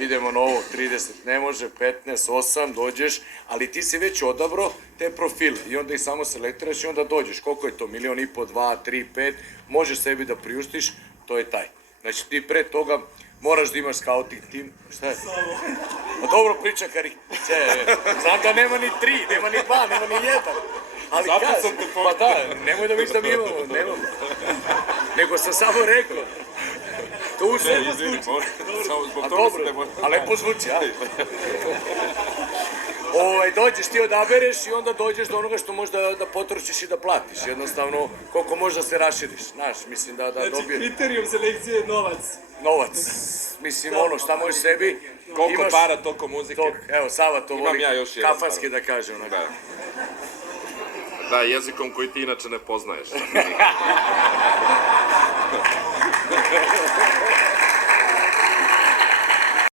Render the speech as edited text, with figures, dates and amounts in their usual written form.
idemo na ovo, 30 ne može, 15, 8, dođeš, ali ti si već odabrao te profile i onda ih samo selektiraš i onda dođeš. Koliko je to, 1,5 miliona, 2, 3, 5, možeš sebi da priuštiš, to je taj. Znači ti pre toga moraš da imaš scouting tim, šta je? Pa dobro priča Kari, znam da nema ni 3, nema ni 2, nema ni 1. Ali kaži, pa da, nemoj da misliš da mi imamo, nemamo. Nego sam samo rekao. To sve zvuči. Zbog toga se ne može. A lepo zvuči, a? Dođeš, ti odabereš i onda dođeš do onoga što možeš da potrošiš i da platiš. Jednostavno, koliko možeš da se raširiš. Znaš, mislim da dobiješ... Znači, kriterijum selekcije je novac. Novac. Mislim, šta možeš sebi... Koliko para, toliko muzike. Evo, Sava to voli kafanski da kaže. Da, jezikom koji ti inače ne poznaješ.